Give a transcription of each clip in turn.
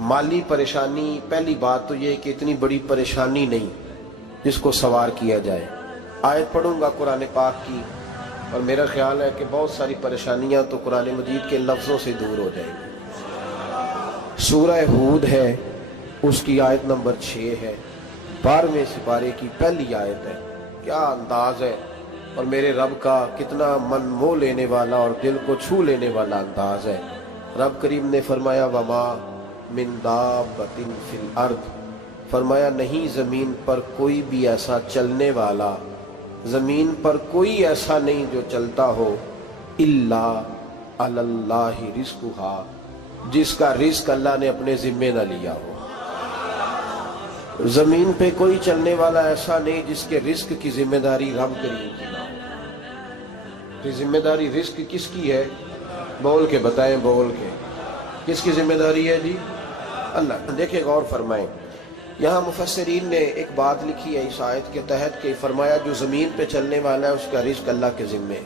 माली परेशानी, पहली बात तो ये कि इतनी बड़ी परेशानी नहीं जिसको सवार किया जाए। आयत पढ़ूंगा कुरान पाक की और मेरा ख्याल है कि बहुत सारी परेशानियां तो कुरान मजीद के लफ्ज़ों से दूर हो जाएंगी। सूरह हूद है, उसकी आयत नंबर 6 है, 12वें सिपारे की पहली आयत है। क्या अंदाज है और मेरे रब का कितना मन मोह लेने वाला और दिल को छू लेने वाला अंदाज है। रब करीम ने फरमाया वमा मिन दाब्बतिन फिल अर्द, फरमाया नहीं ज़मीन पर कोई भी ऐसा चलने वाला, ज़मीन पर कोई ऐसा नहीं जो चलता हो, इल्ला अलल्लाहि रिज़्कुहा, जिसका रिज़्क अल्लाह ने अपने ज़िम्मे न लिया हो। ज़मीन पे कोई चलने वाला ऐसा नहीं जिसके रिज़्क की जिम्मेदारी रब करीम की ना हो। ये जिम्मेदारी रिज़्क किसकी है? बोल के बताएं, बोल के किसकी जिम्मेदारी है जी? अल्लाह। देखिए गौर फरमाएं, यहाँ मुफस्सिरीन ने एक बात लिखी है इस आयत के तहत कि फरमाया जो ज़मीन पे चलने वाला है उसका रिज़्क अल्लाह के ज़िम्मे।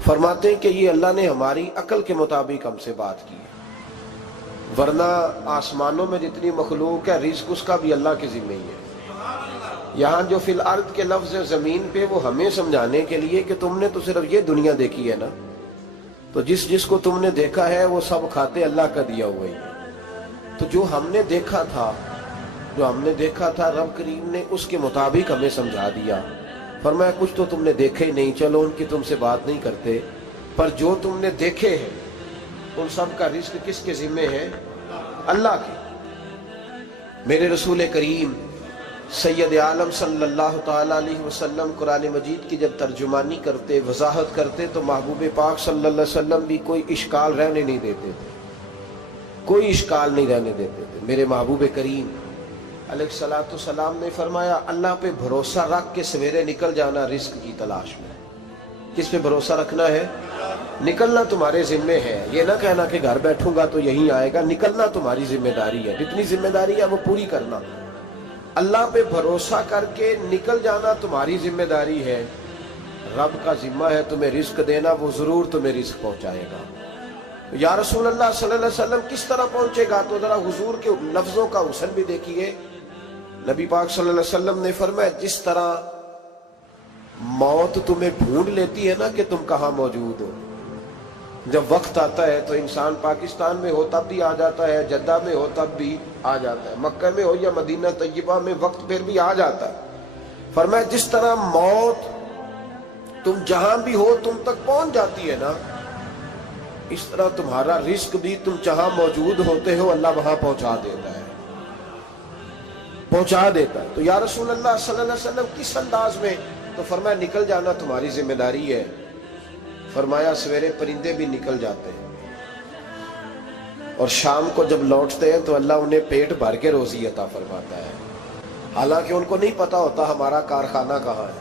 फरमाते हैं कि ये अल्लाह ने हमारी अकल के मुताबिक हमसे बात की है, वरना आसमानों में जितनी मखलूक है रिज़्क उसका भी अल्लाह के ज़िम्मे ही है। यहाँ जो फिल अर्द के लफ्ज़ है ज़मीन पे, वो हमें समझाने के लिए कि तुमने तो सिर्फ ये दुनिया देखी है ना, तो जिसको तुमने देखा है वो सब खाते अल्लाह का दिया हुआ ही है। तो जो हमने देखा था रब करीम ने उसके मुताबिक हमें समझा दिया। फरमाया कुछ तो तुमने देखे ही नहीं, चलो उनकी तुमसे बात नहीं करते, पर जो तुमने देखे हैं उन सब का रिज़्क किसके ज़िम्मे है? अल्लाह के। मेरे रसूल करीम सैयद आलम सल्लल्लाहु ताला अलैहि वसल्लम कुरान मजीद की जब तर्जुमानी करते, वजाहत करते, तो महबूब पाक सल्लल्लाहु अलैहि वसल्लम भी कोई इश्काल रहने नहीं देते थे, कोई इश्काल नहीं रहने देते थे। मेरे महबूब करीम अलैहिस्सलातु सलाम ने फरमाया अल्लाह पे भरोसा रख के सवेरे निकल जाना रिज़्क की तलाश में। किस पे भरोसा रखना है? निकलना तुम्हारे जिम्मे है। ये ना कहना कि घर बैठूंगा तो यही आएगा, निकलना तुम्हारी जिम्मेदारी है। जितनी जिम्मेदारी है वो पूरी करना। अल्लाह पे भरोसा करके निकल जाना तुम्हारी जिम्मेदारी है। रब का जिम्मा है तुम्हें रिज़्क देना, वो जरूर तुम्हें रिज़्क पहुंचाएगा। या रसूल अल्लाह सल्लल्लाहु अलैहि वसल्लम किस तरह पहुंचेगा? तो जरा हुजूर के लफ्जों का हुस्न भी देखिए। नबी पाक सल्लल्लाहु अलैहि वसल्लम ने फरमाया जिस तरह मौत तुम्हें ढूंढ लेती है ना कि तुम कहाँ मौजूद हो, जब वक्त आता है तो इंसान पाकिस्तान में हो तब भी आ जाता है, जद्दा में हो तब भी आ जाता है, मक्का में हो या मदीना तय्यबा में, वक्त फिर भी आ जाता है। फरमाया जिस तरह मौत तुम जहां भी हो तुम तक पहुंच जाती है ना, इस तरह तुम्हारा रिज़्क भी तुम जहां मौजूद होते हो अल्लाह वहां पहुंचा देता है, पहुंचा देता है। तो या रसूल अल्लाह सल्लल्लाहु अलैहि वसल्लम किस अंदाज में? तो फरमाया निकल जाना तुम्हारी जिम्मेदारी है। फरमाया सवेरे परिंदे भी निकल जाते हैं और शाम को जब लौटते हैं तो अल्लाह उन्हें पेट भर के रोजी अता फरमाता है। हालांकि उनको नहीं पता होता हमारा कारखाना कहाँ है,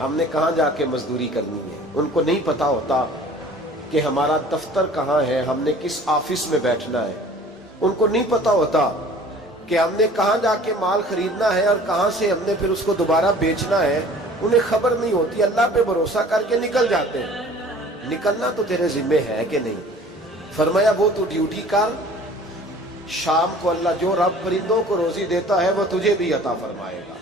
हमने कहाँ जाके मजदूरी करनी है। उनको नहीं पता होता कि हमारा दफ्तर कहाँ है, हमने किस ऑफिस में बैठना है। उनको नहीं पता होता कि हमने कहाँ जाके माल खरीदना है और कहाँ से हमने फिर उसको दोबारा बेचना है। उन्हें खबर नहीं होती, अल्लाह पे भरोसा करके निकल जाते हैं। निकलना तो तेरे जिम्मे है कि नहीं? फरमाया वो तू ड्यूटी कर, शाम को अल्लाह जो रब परिंदों को रोजी देता है वो तुझे भी अता फरमाएगा।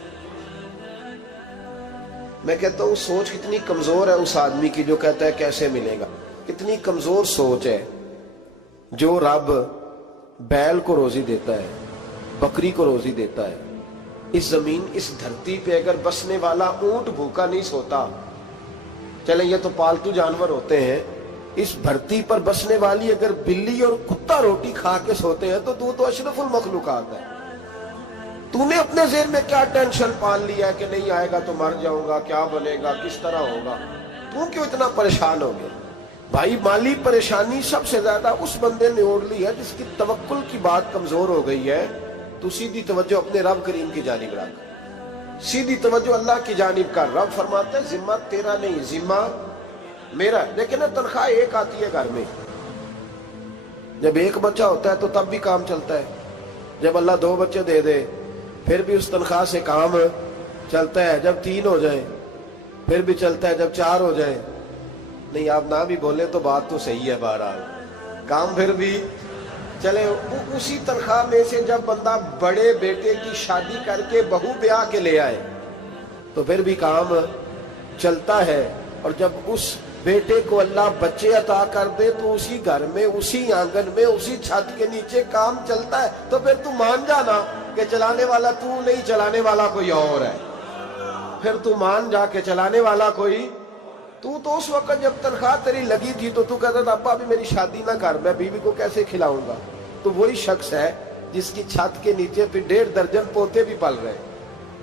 मैं कहता हूँ सोच कितनी कमजोर है उस आदमी की जो कहता है कैसे मिलेगा। कितनी कमजोर सोच है। जो रब बैल को रोजी देता है, बकरी को रोजी देता है, इस जमीन इस धरती पे अगर बसने वाला ऊंट भूखा नहीं सोता, चले ये तो पालतू जानवर होते हैं, इस धरती पर बसने वाली अगर बिल्ली और कुत्ता रोटी खा के सोते हैं तो तू तो अशरफुल मखलूकात है। तूने अपने ज़हन में क्या टेंशन पाल लिया है कि नहीं आएगा तो मर जाऊंगा, क्या बनेगा, किस तरह होगा? तू क्यों इतना परेशान हो गया? भाई माली परेशानी सबसे ज्यादा उस बंदे ने ओढ़ ली है जिसकी तवक्कुल की बात कमजोर हो गई है। तू सीधी तवज्जो अपने रब करीम की जानिब रख, सीधी तवज्जो अल्लाह की जानिब कर। रब फरमाते हैं जिम्मा तेरा नहीं, जिम्मा मेरा। लेकिन ना तनख्वाह एक आती है घर में, जब एक बच्चा होता है तो तब भी काम चलता है, जब अल्लाह 2 बच्चे दे दे फिर भी उस तनख्वाह से काम चलता है, जब 3 हो जाए फिर भी चलता है, जब 4 हो जाए। नहीं आप ना भी बोले तो बात तो सही है, बहरहाल काम फिर भी چلے اسی تنخواہ میں سے جب بندہ بڑے بیٹے کی شادی کر کے بہو بیاہ کے لے آئے تو پھر بھی کام چلتا ہے، اور جب اس بیٹے کو اللہ بچے عطا کر دے تو اسی گھر میں، اسی آنگن میں، اسی چھت کے نیچے کام چلتا ہے۔ تو پھر تو مان جانا کہ چلانے والا تو نہیں، چلانے والا کوئی اور ہے۔ پھر تو مان جا کہ چلانے والا کوئی تو اس وقت جب تنخواہ تیری لگی تھی تو کہتا تھا ابا ابھی میری شادی نہ کر، میں بیوی کو کیسے کھلاؤں گا؟ تو وہی شخص ہے جس کی چھت کے نیچے پھر 1.5 درجن پوتے بھی پل رہے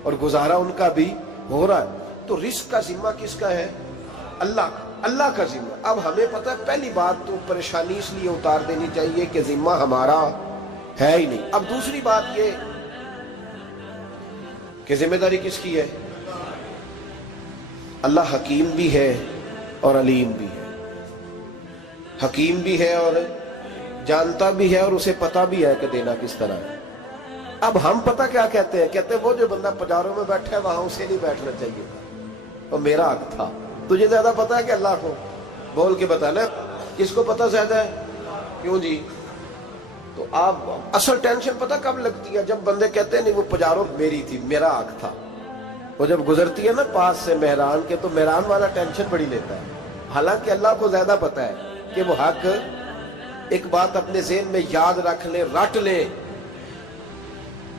اور گزارا ان کا بھی ہو رہا ہے۔ تو رزق کا ذمہ کس کا ہے؟ اللہ کا ذمہ۔ اب ہمیں پتہ ہے پہلی بات تو پریشانی اس لیے اتار دینی چاہیے کہ ذمہ ہمارا ہے ہی نہیں۔ اب دوسری بات یہ کہ ذمہ داری کس کی ہے؟ اللہ حکیم بھی ہے اور علیم بھی ہے، حکیم بھی ہے اور جانتا بھی ہے، اور اسے پتا بھی ہے کہ دینا کس طرح ہے۔ اب ہم پتہ کیا کہتے ہیں؟ کہتے ہیں وہ جو بندہ پجاروں میں بیٹھا ہے وہاں اسے نہیں بیٹھنا چاہیے تھا، وہ میرا حق تھا۔ تجھے زیادہ پتا ہے کہ اللہ کو؟ بول کے بتانا کس کو پتہ زیادہ ہے؟ کیوں جی؟ تو آپ اصل ٹینشن پتہ کب لگتی ہے؟ جب بندے کہتے ہیں نہیں وہ پجاروں میری تھی، میرا حق تھا۔ وہ جب گزرتی ہے نا پاس سے مہران کے تو مہران والا ٹینشن بڑی لیتا ہے، حالانکہ اللہ کو زیادہ پتا ہے کہ وہ حق۔ ایک بات اپنے ذہن میں یاد رکھ لیں، رٹ لیں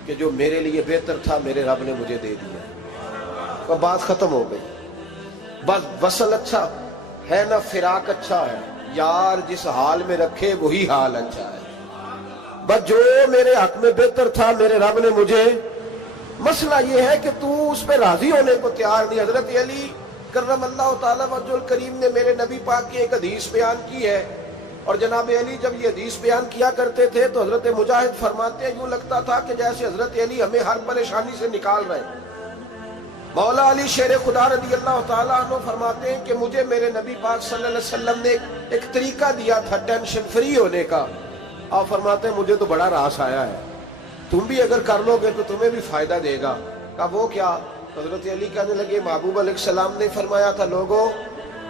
کہ جو میرے لیے بہتر تھا میرے رب نے مجھے دے دیا، اور بات ختم ہو گئی۔ بس وصل اچھا ہے نہ فراق اچھا ہے، یار جس حال میں رکھے وہی حال اچھا ہے۔ بس جو میرے حق میں بہتر تھا میرے رب نے مجھے، مسئلہ یہ ہے کہ تو اس پہ راضی ہونے کو تیار نہیں۔ حضرت علی کرم اللہ تعالیٰ وجہ الکریم نے میرے نبی پاک کی ایک حدیث بیان کی ہے، اور جناب علی جب یہ حدیث بیان کیا کرتے تھے تو حضرت مجاہد فرماتے ہیں یوں لگتا تھا کہ جیسے حضرت علی ہمیں ہر پریشانی سے نکال رہے ہیں۔ مولا علی شیر خدا رضی اللہ تعالیٰ عنہ فرماتے ہیں کہ مجھے میرے نبی پاک صلی اللہ علیہ وسلم نے ایک طریقہ دیا تھا ٹینشن فری ہونے کا۔ آپ فرماتے ہیں مجھے تو بڑا راس آیا ہے، تم بھی اگر کر لو گے تو تمہیں بھی فائدہ دے گا۔ کہا وہ کیا؟ حضرت علی کہنے لگے محبوب علیہ السلام نے فرمایا تھا لوگوں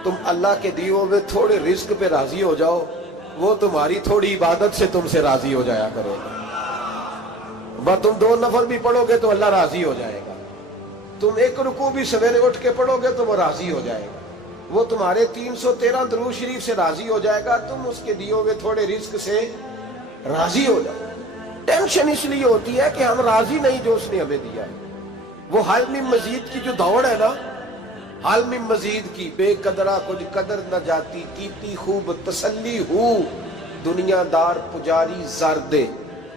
تم اللہ کے دیوں میں تھوڑے رزق پہ راضی ہو جاؤ، وہ تمہاری تھوڑی عبادت سے تم سے راضی ہو جایا کرو گا۔ بس تم 2 نفل بھی پڑھو گے تو اللہ راضی ہو جائے گا، تم 1 رکوع بھی سویرے اٹھ کے پڑھو گے تو وہ راضی ہو جائے گا، وہ تمہارے 313 درود شریف سے راضی ہو جائے گا، تم اس کے دیوں میں تھوڑے رزق سے راضی ہو جاؤ۔ ٹینشن اس لیے ہوتی ہے کہ ہم راضی نہیں جو اس نے ہمیں دیا ہے۔ وہ حل میں مزید کی جو دوڑ ہے نا، حل میں مزید کی، بے قدرہ کچھ قدر نہ جاتی، کیتی خوب تسلی ہو، دنیا دار پجاری زردے،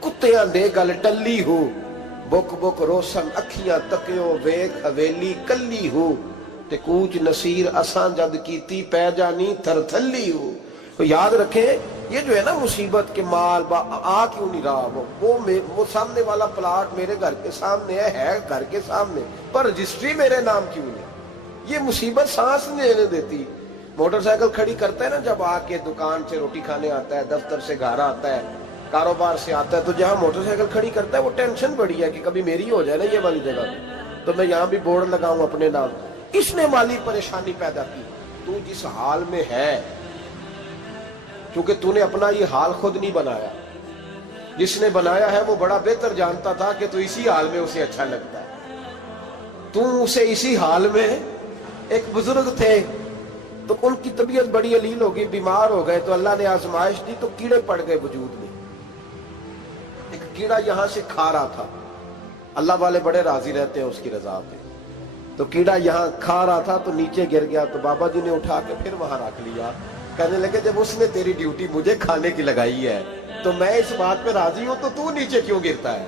کتیاں دے گل ٹلی ہو، بک بک روشن اکھیاں تکیو ویک حویلی کلی ہو، تے کوچ نصیر اساں جد کیتی پہ جانی تھر تھلی ہو۔ تو یاد رکھیں یہ جو ہے نا مصیبت کے مال آ کیوں نہیں رہا، وہ سامنے والا پلاٹ میرے گھر کے سامنے ہے گھر کے سامنے، پر رجسٹری میرے نام کیوں نہیں؟ یہ مصیبت سانس نہیں لینے دیتی۔ موٹر سائیکل کھڑی کرتا ہے نا جب آ کے دکان سے روٹی کھانے آتا ہے، دفتر سے گھر آتا ہے، کاروبار سے آتا ہے، تو جہاں موٹر سائیکل کھڑی کرتا ہے وہ ٹینشن بڑی ہے کہ کبھی میری ہو جائے نا یہ والی جگہ تو میں یہاں بھی بورڈ لگاؤں اپنے نام۔ اس نے مالی پریشانی پیدا کی۔ تو جس حال میں ہے، کیونکہ تو نے اپنا یہ حال خود نہیں بنایا، جس نے بنایا ہے وہ بڑا بہتر جانتا تھا کہ تو اسی حال میں اسے اچھا لگتا ہے۔ تو اسے اسی حال میں، ایک بزرگ تھے تو ان کی طبیعت بڑی علیل ہو گئی، بیمار ہو گئے، تو اللہ نے آزمائش دی تو کیڑے پڑ گئے وجود میں۔ ایک کیڑا یہاں سے کھا رہا تھا، اللہ والے بڑے راضی رہتے ہیں اس کی رضا پہ، تو کیڑا یہاں کھا رہا تھا تو نیچے گر گیا، تو بابا جی نے اٹھا کے پھر وہاں رکھ لیا۔ کہنے لگے جب اس نے تیری ڈیوٹی مجھے کھانے کی لگائی ہے تو میں اس بات پہ راضی ہوں، تو نیچے کیوں گرتا ہے؟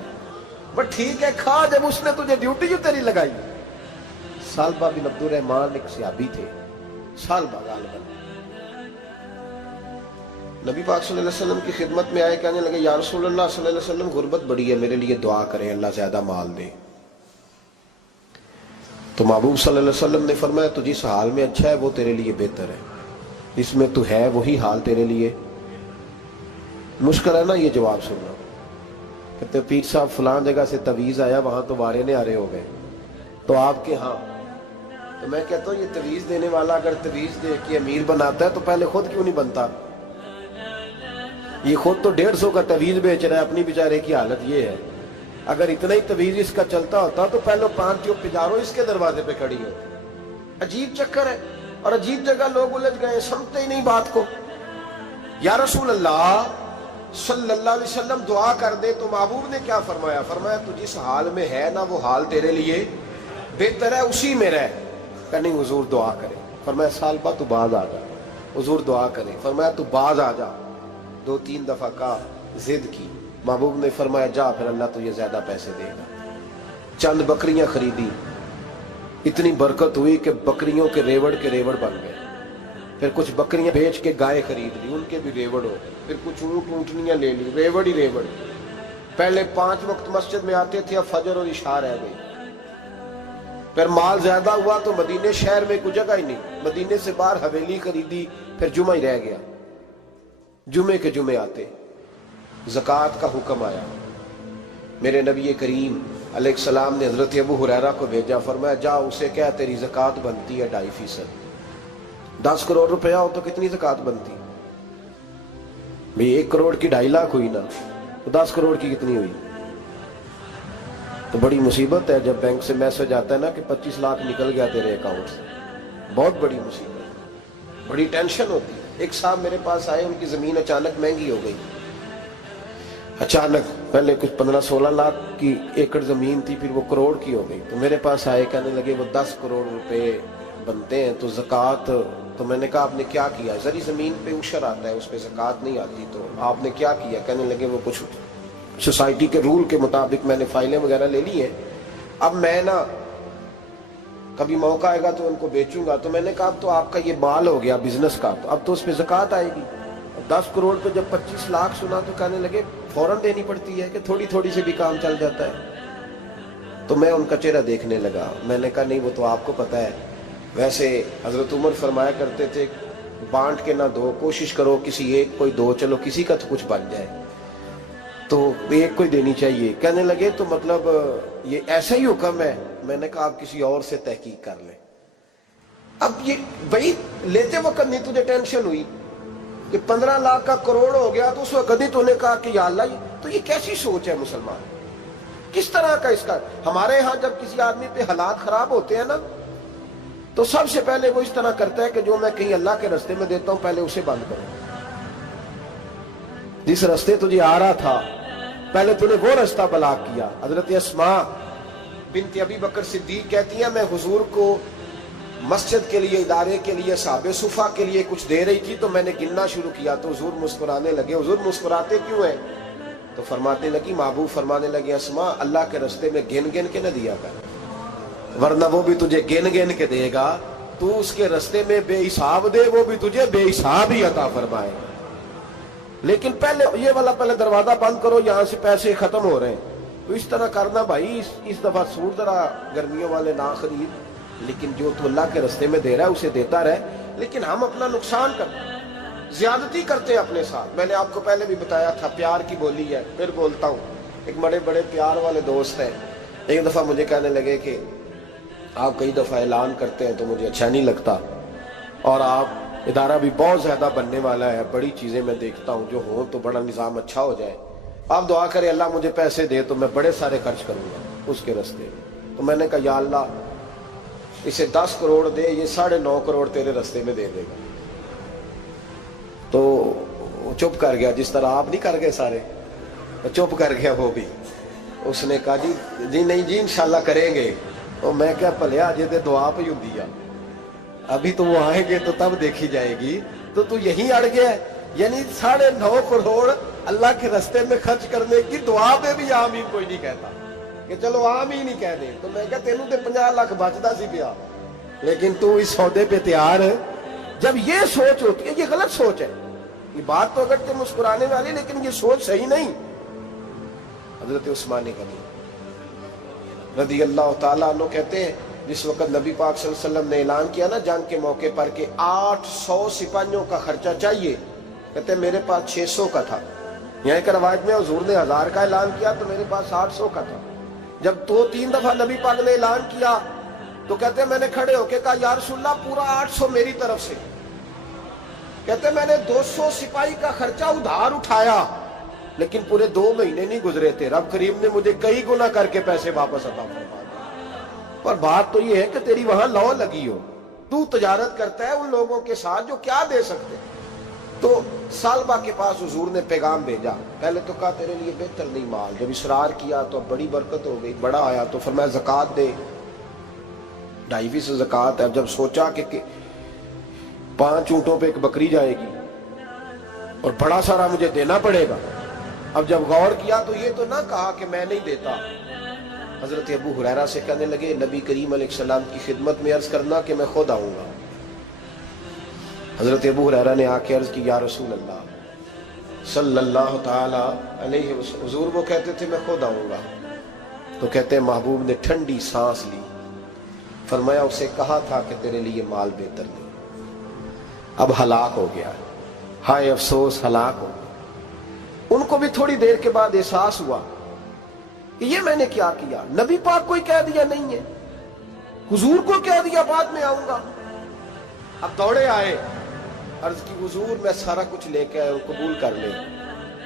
بٹ ٹھیک ہے کھا، جب اس نے تجھے ڈیوٹی جو تیری لگائی۔ سالبہ بن عبد الرحمن ایک صحابی تھے، سالبہ غالباً نبی پاک صلی اللہ علیہ وسلم کی خدمت میں آئے، کہنے لگے یا رسول اللہ صلی اللہ علیہ وسلم غربت بڑی ہے، میرے لیے دعا کریں اللہ زیادہ مال دے۔ تو محبوب صلی اللہ علیہ وسلم نے فرمایا تو جس حال میں اچھا ہے وہ تیرے لیے بہتر ہے، اس میں تو ہے وہی حال تیرے لیے۔ مشکل ہے نا یہ جواب سننا۔ کہتے پیر صاحب فلاں جگہ سے تویز آیا، وہاں تو وارے نہارے ہو گئے، تو آپ کے ہاں؟ تو میں کہتا ہوں یہ تویز دینے والا اگر تویز دے کے امیر بناتا ہے تو پہلے خود کیوں نہیں بنتا؟ یہ خود تو 150 کا تویز بیچ رہا ہے, اپنی بیچارے کی حالت یہ ہے. اگر اتنا ہی تویز اس کا چلتا ہوتا تو پہلے 5 جو پجارو اس کے دروازے پہ کھڑی ہوتی. عجیب چکر ہے اور عجیب جگہ لوگ الجھ گئے, سمجھتے ہی نہیں بات کو. یا رسول اللہ صلی اللہ علیہ وسلم دعا کر دے تو محبوب نے کیا فرمایا؟ فرمایا تو جس حال میں ہے نا وہ حال تیرے لیے بہتر ہے, اسی میں رہ. کہ نہیں حضور دعا کرے. فرمایا سال بعد تو باز آ جا. حضور دعا کرے. فرمایا تو باز آ جا. 2-3 دفعہ کا ضد کی. محبوب نے فرمایا جا پھر اللہ تجھے زیادہ پیسے دے گا. چند بکریاں خریدی, اتنی برکت ہوئی کہ بکریوں کے ریوڑ بن گئے. پھر کچھ بکریاں بیچ کے گائے خرید لی, ان کے بھی ریوڑ ہو گئے. پھر کچھ اونٹ اونٹنیاں لے لی, ریوڑ ہی ریوڑ. پہلے 5 وقت مسجد میں آتے تھے, اب فجر اور عشاء رہ گئی. پھر مال زیادہ ہوا تو مدینے شہر میں کوئی جگہ ہی نہیں, مدینے سے باہر حویلی خریدی, پھر جمعہ ہی رہ گیا. جمعے کے جمعے آتے. زکوٰۃ کا حکم آیا. میرے نبی کریم علیہ السلام نے حضرت ابو ہریرہ کو بھیجا. فرمایا جا اسے کہہ تیری زکوٰۃ بنتی ہے 2.5%. 10 کروڑ روپیہ ہو تو کتنی زکوٰۃ بنتی؟ بھئی 1 کروڑ کی 2.5 لاکھ ہوئی نا, تو 10 کروڑ کی کتنی ہوئی؟ تو بڑی مصیبت ہے جب بینک سے میسج آتا ہے نا کہ 25 لاکھ نکل گیا تیرے اکاؤنٹ سے. بہت بڑی مصیبت, بڑی ٹینشن ہوتی ہے. ایک صاحب میرے پاس آئے, ان کی زمین اچانک مہنگی ہو گئی. اچانک پہلے کچھ 15-16 لاکھ کی ایکڑ زمین تھی, پھر وہ کروڑ کی ہو گئی. تو میرے پاس آئے, کہنے لگے وہ 10 کروڑ روپے بنتے ہیں تو زکوٰۃ. تو میں نے کہا آپ نے کیا کیا؟ زری زمین پہ عشر آتا ہے, اس پہ زکوٰۃ نہیں آتی, تو آپ نے کیا کیا؟ کہنے لگے وہ کچھ سوسائٹی کے رول کے مطابق میں نے فائلیں وغیرہ لے لی ہیں, اب میں نا کبھی موقع آئے گا تو ان کو بیچوں گا. تو میں نے کہا اب تو آپ کا یہ مال ہو گیا بزنس کا, تو اب تو اس پہ زکوٰۃ آئے گی. 10 کروڑ پہ جب 25 لاکھ سنا تو کہنے لگے فوراً دینی پڑتی ہے کہ تھوڑی تھوڑی سے بھی کام چل جاتا ہے. تو میں ان کا چہرہ دیکھنے لگا. میں نے کہا نہیں وہ تو آپ کو پتا ہے. ویسے حضرت عمر فرمایا کرتے تھے بانٹ کے نہ دو, کوشش کرو کسی ایک کوئی دو, چلو کسی کا تو کچھ بن جائے. تو ایک کوئی دینی چاہیے. کہنے لگے تو مطلب یہ ایسا ہی حکم ہے؟ میں نے کہا آپ کسی اور سے تحقیق کر لیں. اب یہ بھائی لیتے وقت نہیں تجھے ٹینشن ہوئی کہ 15 لاکھ کا کروڑ ہو گیا, تو اس وقت ہی تو نے کہا کہ یا اللہ, تو یہ کیسی سوچ ہے مسلمان, کس طرح کا اس کا. ہمارے ہاں جب کسی آدمی پہ حالات خراب ہوتے ہیں نا, تو سب سے پہلے وہ اس طرح کرتا ہے کہ جو میں کہیں اللہ کے رستے میں دیتا ہوں پہلے اسے بند کروں. جس رستے تجھے آ رہا تھا پہلے تو نے وہ رستہ بلاک کیا. حضرت اسماء بنت ابی بکر صدیق کہتی ہیں میں حضور کو مسجد کے لیے, ادارے کے لیے, صحابہ صفا کے لیے کچھ دے رہی تھی, تو میں نے گننا شروع کیا تو حضور مسکرانے لگے. حضور مسکراتے کیوں ہیں؟ تو فرماتے لگی, محبوب فرمانے لگے اسماء اللہ کے رستے میں گن گن کے نہ دیا کر, ورنہ وہ بھی تجھے گن گن کے دے گا. تو اس کے رستے میں بے حساب دے, وہ بھی تجھے بے حساب ہی عطا فرمائے. لیکن پہلے یہ والا پہلے دروازہ بند کرو, یہاں سے پیسے ختم ہو رہے ہیں. تو اس طرح کرنا بھائی. اس دفعہ سوٹ ذرا گرمیوں والے نہ خرید, لیکن جو تو اللہ کے رستے میں دے رہا ہے اسے دیتا رہے. لیکن ہم اپنا نقصان کرتے ہیں, زیادتی کرتے ہیں اپنے ساتھ. میں نے آپ کو پہلے بھی بتایا تھا پیار کی بولی ہے, پھر بولتا ہوں. ایک بڑے بڑے پیار والے دوست ہیں, ایک دفعہ مجھے کہنے لگے کہ آپ کئی دفعہ اعلان کرتے ہیں تو مجھے اچھا نہیں لگتا, اور آپ ادارہ بھی بہت زیادہ بننے والا ہے, بڑی چیزیں میں دیکھتا ہوں جو ہوں تو بڑا نظام اچھا ہو جائے, آپ دعا کریں اللہ مجھے پیسے دے تو میں بڑے سارے خرچ کروں گا اس کے رستے. تو میں نے کہا یا اللہ اسے 10 کروڑ دے, یہ 9.5 کروڑ تیرے رستے میں دے دے گا. تو چپ کر گیا, جس طرح آپ نہیں کر گئے سارے, چپ کر گیا وہ بھی. اس نے کہا جی نہیں جی انشاءاللہ کریں گے. تو میں کیا پلیا جی تے دعا پہ ہوں, ابھی تو وہ آئیں گے تو تب دیکھی جائے گی. تو یہیں اڑ گیا ہے. یعنی 9.5 کروڑ اللہ کے رستے میں خرچ کرنے کی دعا پہ بھی آمین کوئی نہیں کہتا کہ چلو آمین ہی کہہ دیں. تو میں کہا تینوں تے 50 لاکھ بچتا سی پیا, لیکن تو اس سودے پہ تیار ہے. جب یہ سوچ ہوتی ہے, یہ غلط سوچ ہے. یہ بات تو اگر تے مسکرانے والی, لیکن یہ سوچ صحیح نہیں. حضرت عثمان غنی رضی اللہ تعالیٰ عنہ کہتے ہیں جس وقت نبی پاک صلی اللہ علیہ وسلم نے اعلان کیا نا جنگ کے موقع پر کہ 800 سپاہیوں کا خرچہ چاہیے, کہتے ہیں میرے پاس 600 کا تھا. یہاں ایک روایت میں حضور نے 1000 کا اعلان کیا تو میرے پاس 800 کا تھا. جب 2-3 دفعہ نبی پاک نے اعلان کیا تو کہتے ہیں میں نے کھڑے ہو کے کہا یا رسول اللہ پورا 800 میری طرف سے. कहते मैंने 200 सिपाही का खर्चा उधार उठाया, लेकिन पूरे 2 महीने नहीं गुजरे थे, रब करीम ने मुझे कई गुना करके पैसे वापस अता फरमा दिए। पर बात तो ये है कि तेरी वहां लौ लगी हो, तू तजारत करता है उन लोगों के साथ जो क्या दे सकते। तो सालबा के पास हुजूर ने पैगाम भेजा। पहले तो कहा तेरे लिए बेहतर नहीं माल, जब इसरार किया तो बड़ी बरकत हो गई, बड़ा आया तो फरमाया ज़कात दे, 2.5 ज़कात है। जब सोचा कि 5 ऊंटों पे एक बकरी जाएगी और बड़ा सारा मुझे देना पड़ेगा, अब जब गौर किया तो ये तो ना कहा कि मैं नहीं देता। हजरत अबू हुरैरा से कहने लगे नबी करीम अलैहिस्सलाम की खिदमत में अर्ज करना कि मैं खुद आऊंगा। हजरत अबू हुरैरा ने आके अर्ज की या रसूल अल्लाह सल्लल्लाहु ताला अलैहि वसल्लम, हुजूर वो कहते थे मैं खुद आऊंगा। तो कहते महबूब ने ठंडी सांस ली, फरमाया उसे कहा था कि तेरे लिए माल बेहतर नहीं, अब हलाक हो गया, हाय अफसोस हलाक हो गया। उनको भी थोड़ी देर के बाद एहसास हुआ कि ये मैंने क्या किया, नबी पाक को ही कह दिया नहीं है, हुजूर को कह दिया बाद में आऊंगा। अब दौड़े आए, अर्ज की हुजूर मैं सारा कुछ लेके आया हूं, कबूल कर ले।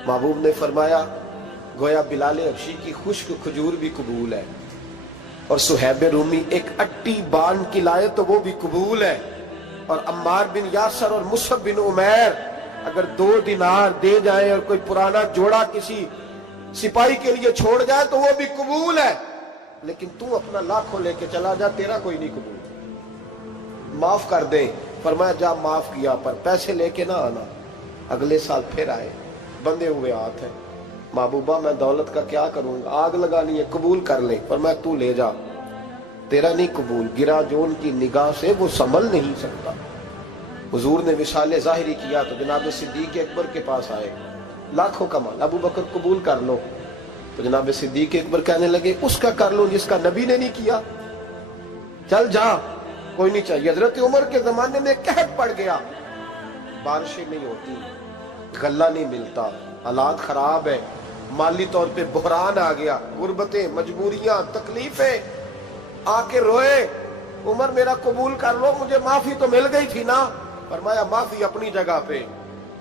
महबूब ने फरमाया गोया बिलाल हबशी की खुश्क खजूर भी कबूल है, और सुहैब रूमी एक अट्टी बान की लाए तो वो भी कबूल है, और अम्मार बिन यासर और मुसअब बिन उमैर अगर 2 दिनार दे जाए और कोई पुराना जोड़ा किसी सिपाही के लिए छोड़ जाए तो वो भी कबूल है, लेकिन तू अपना लाखों लेके चला जा, तेरा कोई नहीं कबूल, माफ कर दे। फरमाया जा माफ किया, पर पैसे लेके ना आना। अगले साल फिर आए, बंधे हुए हाथ है, महबूबा मैं दौलत का क्या करूंगा, आग लगानी है, कबूल कर ले। पर मैं तू ले जा, तेरा नहीं कबूल, गिरा जो उनकी निगाह से वो संभल नहीं सकता। हुजूर ने विसाले ज़ाहिरी किया तो जनाब सिद्दीक अकबर के पास आए, लाखों का माल, अबू बकर कबूल कर लो। तो जनाब सिद्दीक अकबर कहने लगे उसका कर लो जिसका नबी ने नहीं किया, चल जा कोई नहीं चाहिए। हजरत उमर के जमाने में कहत पड़ गया, बारिशें नहीं होती, गल्ला नहीं मिलता, हालात खराब है, माली तौर पे बहरान आ गया, गुर्बतें, मजबूरियां, तकलीफें, आके रोए, उमर मेरा कबूल कर लो, मुझे माफी तो मिल गई थी ना। फरमाया माफी अपनी जगह पे,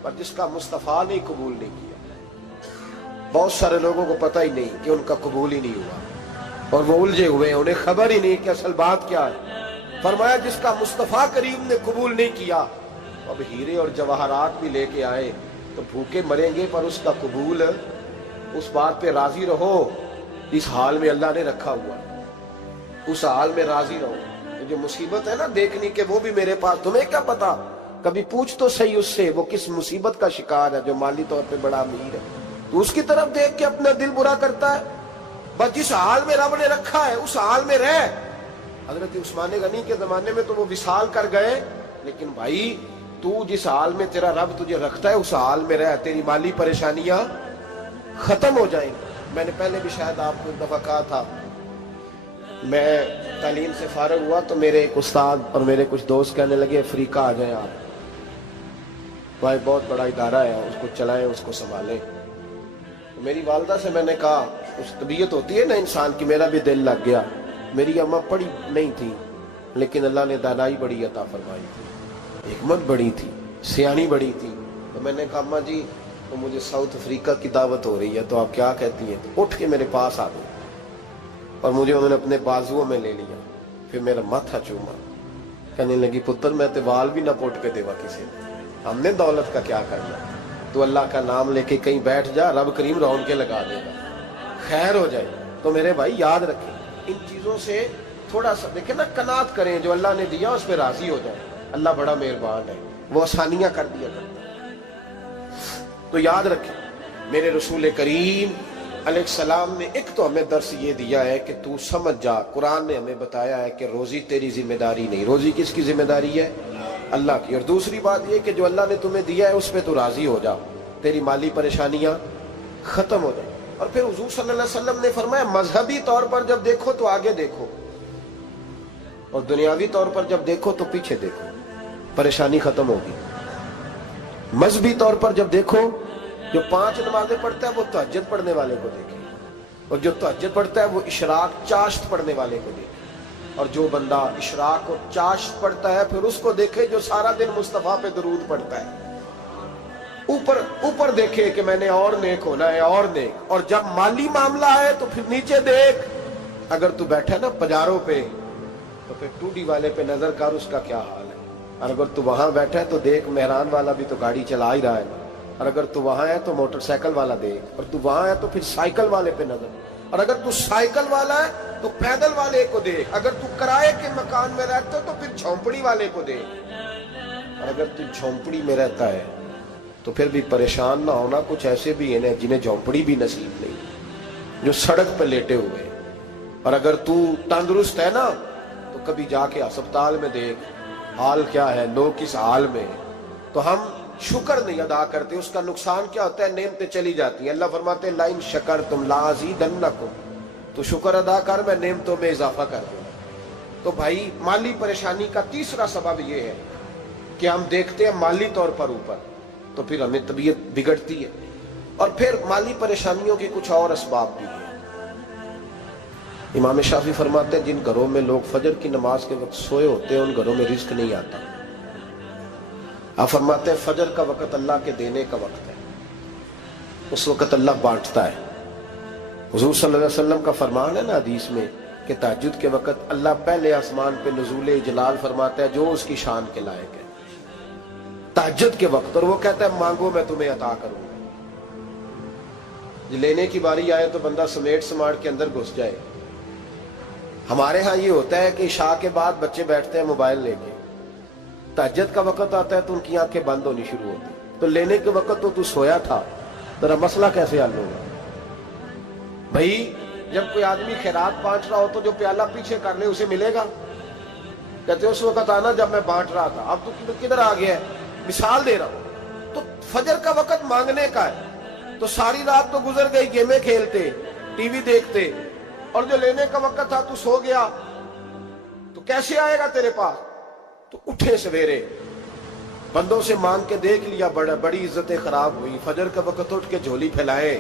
पर जिसका मुस्तफा ने कबूल नहीं किया। बहुत सारे लोगों को पता ही नहीं कि उनका कबूल ही नहीं हुआ, और वो उलझे हुए, उन्हें खबर ही नहीं कि असल बात क्या है। फरमाया जिसका मुस्तफा करीम ने कबूल नहीं किया, अब हीरे और जवाहरात भी लेके आए तो भूखे मरेंगे, पर उसका कबूल, उस बात पे राजी रहो, इस हाल में अल्लाह ने रखा हुआ, उस हाल में राजी रहो। जो मुसीबत है ना देखनी के वो भी मेरे पास, तुम्हें क्या पता, कभी पूछ तो सही उससे वो किस मुसीबत का शिकार है, जो माली तौर पे बड़ा अमीर है, तो उसकी तरफ देख के अपना दिल बुरा करता है। बस जिस हाल में रब ने रखा है उस हाल में रह। हजरत उस्मान गनी के जमाने में तो वो विसाल कर गए, लेकिन भाई तू जिस हाल में तेरा रब तुझे रखता है उस हाल में रह, तेरी माली परेशानियां खत्म हो जाएंगी। मैंने पहले भी शायद आपको एक दफा कहा था, मैं तालीम से फारिग हुआ तो मेरे एक उस्ताद और मेरे कुछ दोस्त कहने लगे अफ्रीका आ जाएं आप, भाई बहुत बड़ा इदारा है, उसको चलाएं, उसको संभालें। तो मेरी वालदा से मैंने कहा, उस तबीयत होती है ना इंसान की, मेरा भी दिल लग गया। मेरी अम्मा पढ़ी नहीं थी, लेकिन अल्लाह ने दानाई बड़ी अता फरमाई थी, हिकमत बड़ी थी, सियानी बड़ी थी। तो मैंने कहा अम्मा जी तो मुझे साउथ अफ्रीका की दावत हो रही है, तो आप क्या कहती हैं? तो उठ के मेरे पास आ गई और मुझे उन्होंने अपने बाजुओं में ले लिया, फिर मेरा माथा चूमा, कहने लगी पुत्र मैं तो वाल भी ना पोट के देवा किसी ने, हमने दौलत का क्या करना, तो अल्लाह का नाम लेके कहीं बैठ जा, रब करीम रौन के लगा देगा, खैर हो जाए। तो मेरे भाई याद रखें इन चीजों से थोड़ा सा देखें ना, कनात करें, जो अल्लाह ने दिया उस पर राजी हो जाए। अल्लाह बड़ा मेहरबान है, वो आसानियां कर दिया करता है। तो याद रखें मेरे रसूल करीम अलैहिस्सलाम ने एक तो हमें दर्स ये दिया है कि तू समझ जा, कुरान ने हमें बताया है कि रोजी तेरी जिम्मेदारी नहीं, रोजी किसकी जिम्मेदारी है? अल्लाह की। और दूसरी बात ये कि जो अल्लाह ने तुम्हें दिया है उस पर तू राजी हो जा, तेरी माली परेशानियां खत्म हो जाए। और फिर हुजूर सल्लल्लाहु अलैहि वसल्लम ने फरमाया मजहबी तौर पर जब देखो तो आगे देखो, और दुनियावी तौर पर जब देखो तो पीछे देखो, परेशानी खत्म होगी। मजहबी तौर पर जब देखो, जो 5 नमाजें पढ़ता है वो तहज्जुद पढ़ने वाले को देखे, और जो तहज्जुद पढ़ता है वो इशराक चाश्त पढ़ने वाले को देखे, और जो बंदा इशराक और चाश्त पढ़ता है फिर उसको देखे जो सारा दिन मुस्तफा पे दरूद पढ़ता है। ऊपर ऊपर देखे कि मैंने और नेक होना है और नेक, और जब माली मामला है तो फिर नीचे देख। अगर तू बैठा ना पजारों पे तो फिर टूडी वाले पे नजर कर, उसका क्या हाल है। और अगर तू वहां बैठा है तो देख, मेहरान वाला भी तो गाड़ी चला ही रहा है। और अगर तू वहां है तो मोटरसाइकिल वाला देख, और तू वहां है तो फिर साइकिल वाले पे नजर, और अगर तू साइकिल वाला है तो पैदल वाले को देख, अगर तू किराए के मकान में रहता है तो फिर झोंपड़ी वाले को देख, और अगर तू झोंपड़ी में रहता है तो फिर भी परेशान ना होना। कुछ ऐसे भी हैं जिन्हें झोंपड़ी भी नसीब नहीं, जो सड़क पर लेटे हुए। और अगर तू तंदुरुस्त है ना तो कभी जाके अस्पताल में देख हाल क्या है, लोग किस हाल में। तो हम शुक्र नहीं अदा करते, उसका नुकसान क्या होता है, नेमतें चली जाती हैं। अल्लाह फरमाते लाइन शकर तुम लाज़ीदन्नकुम, तो शुक्र अदा कर, मैं नेमतों में इजाफा कर दूंगा। तो भाई माली परेशानी का तीसरा सबब यह है कि हम देखते हैं माली तौर पर ऊपर, तो फिर हमें तबीयत बिगड़ती है। और फिर माली परेशानियों के कुछ और असबाब भी हैं। इमाम शाफी फरमाते हैं जिन घरों में लोग फजर की नमाज के वक्त सोए होते हैं उन घरों में रिस्क नहीं आता। आप फरमाते हैं फजर का वक्त अल्लाह के देने का वक्त है, उस वक्त अल्लाह बांटता है। हुजूर सल्लल्लाहु अलैहि वसल्लम का फरमान है ना हदीस में कि तहज्जुद के वक्त अल्लाह पहले आसमान पे नुज़ूल इजलाल फरमाता है जो उसकी शान के लायक है तहज्जुद के वक्त, और वो कहता है मांगो मैं तुम्हें अता करूंगा। लेने की बारी आए तो बंदा समेट समाट के अंदर घुस जाए। हमारे यहाँ ये होता है कि इशा के बाद बच्चे बैठते हैं मोबाइल लेके, तहज्जुद का वक्त आता है तो उनकी आंखें बंद होनी शुरू होती। तो लेने के वक्त तो तू सोया था, तेरा मसला कैसे हल होगा भाई। जब कोई आदमी खैरात बांट रहा हो तो जो प्याला पीछे कर ले उसे मिलेगा। कहते उस वक्त आना जब मैं बांट रहा था, अब तो किधर आ गया है। मिसाल दे रहा हूं। तो फजर का वक्त मांगने का है, तो सारी रात तो गुजर गई गेमें खेलते, टीवी देखते, और जो लेने का वक्त था तू सो गया, तो कैसे आएगा तेरे पास। तो उठे सवेरे, बंदों से मांग के देख लिया, बड़ी इज्जतें खराब हुई। फजर का वक्त उठ के झोली फैलाए।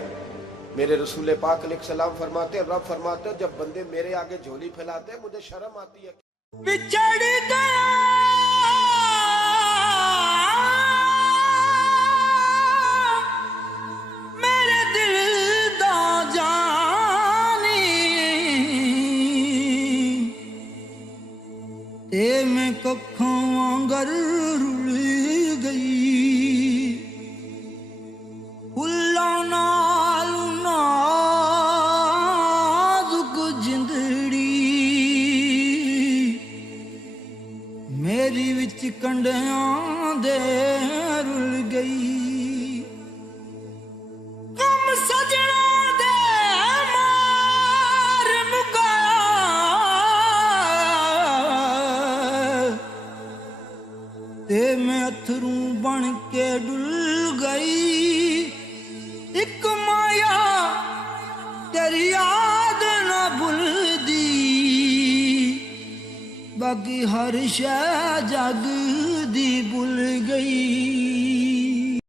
मेरे रसूल पाक अलैहिस्सलाम फरमाते, रब फरमाते जब बंदे मेरे आगे झोली फैलाते हैं मुझे शर्म आती है। बिछड़ गया मेरे दिल दा जानी, ते मैं कखों वांगर रुल गई। फुल्लां नाल नाजुक जिंदड़ी मेरी विच कंडियां दे रुल गई। कम सजना दे मार मुका ते मैं अथरू बन के डुल गई। एक माया तेरी याद ना भुलदी, बाकी हर शै जग दी भुल गई।